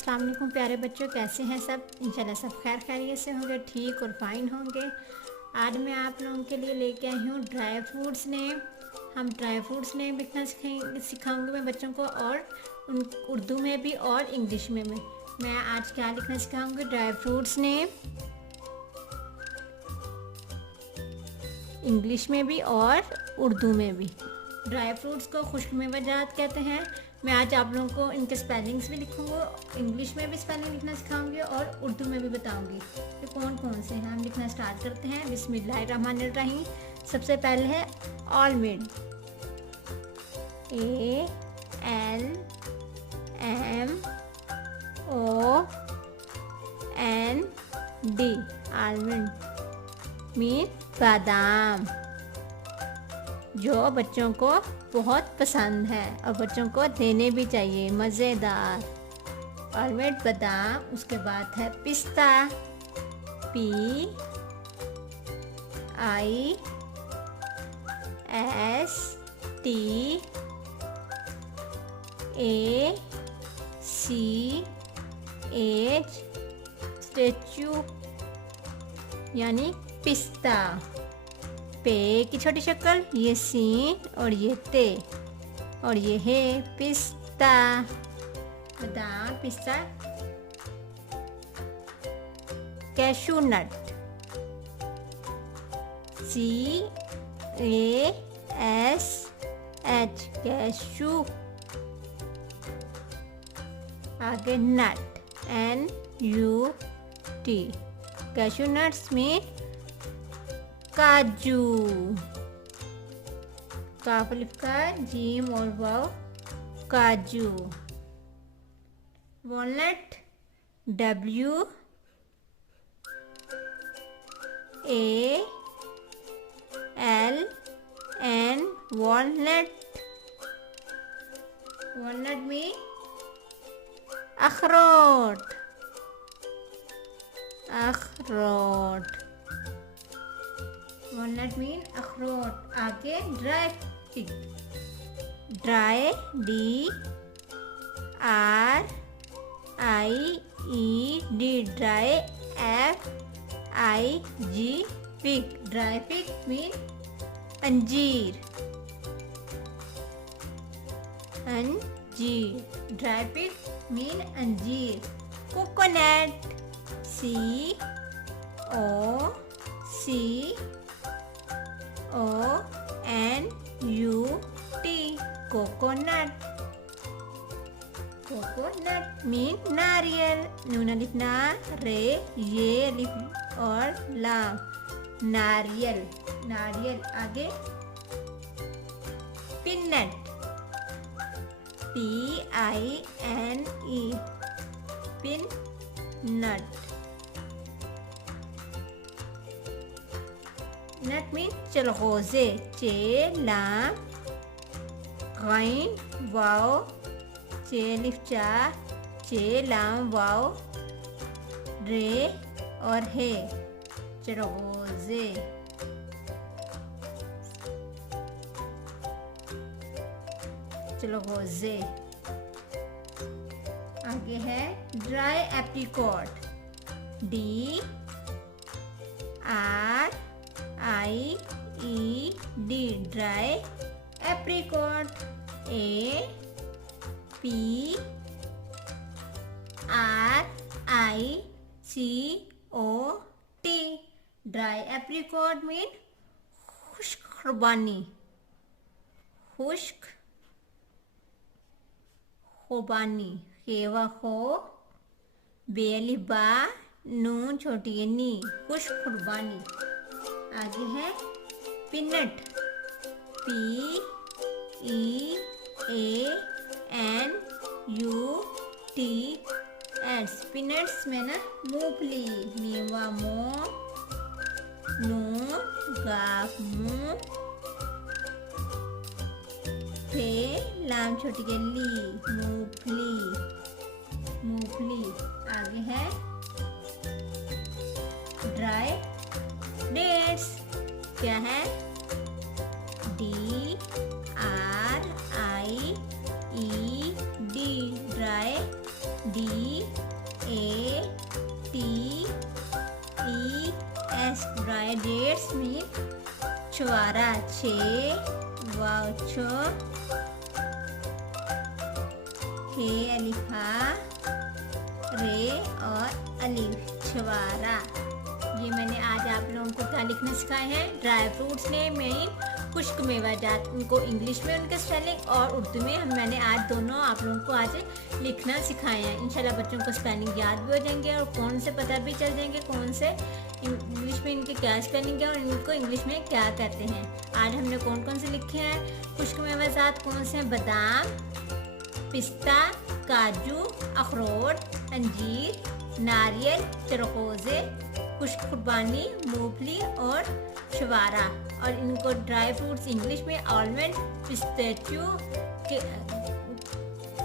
अस्सलाम वालेकुम प्यारे बच्चों, कैसे हैं सब। इंशाल्लाह सब खैर खैरियत से होंगे, ठीक और फाइन होंगे। आज मैं आप लोगों के लिए लेके आई हूँ ड्राई फ्रूट्स नेम। हम ड्राई फ्रूट्स नेम लिखना सिखाऊंगी मैं बच्चों को, और उर्दू में भी और इंग्लिश में भी। मैं आज क्या लिखना सिखाऊंगी, ड्राई फ्रूट्स नेम इंग्लिश में भी और उर्दू में भी। ड्राई फ्रूट्स को खुश्क मेवाजात कहते हैं। मैं आज आप लोगों को इनके स्पेलिंग्स भी लिखूंगा, इंग्लिश में भी स्पेलिंग लिखना सिखाऊंगी और उर्दू में भी बताऊंगी कि कौन कौन से हैं। हम लिखना स्टार्ट करते हैं। बिस्मिल्लाहिर्रहमानिर्रहीम। सबसे पहले है आलमंड, ALMOND। आलमंड मीन बादाम, जो बच्चों को बहुत पसंद है और बच्चों को देने भी चाहिए, मज़ेदार। आलमंड बादाम। उसके बाद है पिस्ता, PISTACH, स्टैचू यानी पिस्ता। पे की छोटी शक्ल, ये सीन और ये ते, और ये है पिस्ता। बादाम, पिस्ता। कैशू नट, CASH, कैशू। आगे नट, NUT, कैशू नट्स में काजू। काफ अलिफ का, जीम और वाव, काजू। Walnut, WALN, walnut. वॉलनट में अखरोट, वॉलनट मीन अखरोट। आगे dry fig, dry DRIED, dry FIG, fig. Dry fig mean अंजीर, ड्राई फिग मीन अंजीर। Coconut, COCONUT, coconut. Coconut mean नारियल। नून अलिफ ना, रे, ये अलिफ और लाम, नारियल, नारियल। आगे पिनट, PINE, पिन नट। नट मीन चलगोज़े, चे लाम गैन वाव, चे अलिफ चा, चे लाम वाव, रे और हे, चलगोज़े। चलगोज़े। आगे है dry apricot, DRIED, dry apricot. APRICOT, dry apricot mean खुश्क खुबानी, खुश्क खुबानी। खेवा खो, बेलिबा, नून छोटी नी, खुश्क खुबानी। आगे है पिनट, PEANUTS, पिनट्स में ना मूंगफली, मेवा मो, नून गाफ मू, फे लाम छोटी गली, मूंगफली, मूंगफली। आगे है ड्राई डेट्स, क्या है, DRIED, ड्राई, DRIED, छुआरा 6 वाव छो हे अलिफा रे और अलिफ छुआरा। ये मैंने आज आप लोगों को क्या लिखना सिखाए हैं, ड्राई फ्रूट्स ने मेन खुश्क मेवाजात, उनको इंग्लिश में उनके स्पेलिंग और उर्दू में मैंने आज दोनों आप लोगों को आज लिखना सिखाए हैं। इंशाल्लाह बच्चों को स्पेलिंग याद भी हो जाएंगे और कौन से पता भी चल जाएंगे कौन से इंग्लिश में इनके क्या स्पेलिंग है और इनको इंग्लिश में क्या कहते हैं। आज हमने कौन कौन से लिखे हैं खुश्क मेवाजात, कौन से हैं, बादाम, पिस्ता, काजू, अखरोट, अंजीर, नारियल, तरबूजे, खुश्क खुबानी, मूंगफली और छुआरा। और इनको ड्राई फ्रूट्स इंग्लिश में almond, pistachio,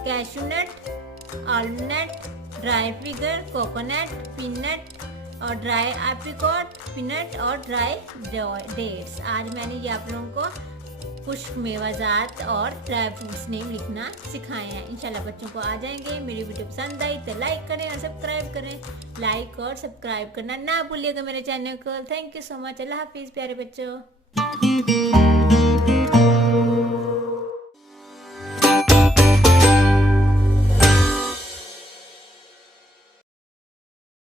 cashew nut, almond, dry figure, coconut, peanut और ड्राई एप्रिकॉट, पीनट और ड्राई डेट्स। आज मैंने ये आप लोगों को खुश्क मेवाजात और ड्राई फ्रूट्स नेम लिखना सिखाए हैं। इंशाल्लाह बच्चों को आ जाएंगे। मेरी वीडियो पसंद आई तो लाइक करें और सब्सक्राइब करें। लाइक और सब्सक्राइब करना ना भूलिएगा मेरे चैनल को। Thank you so much. अल्लाह हाफिज़ प्यारे बच्चों।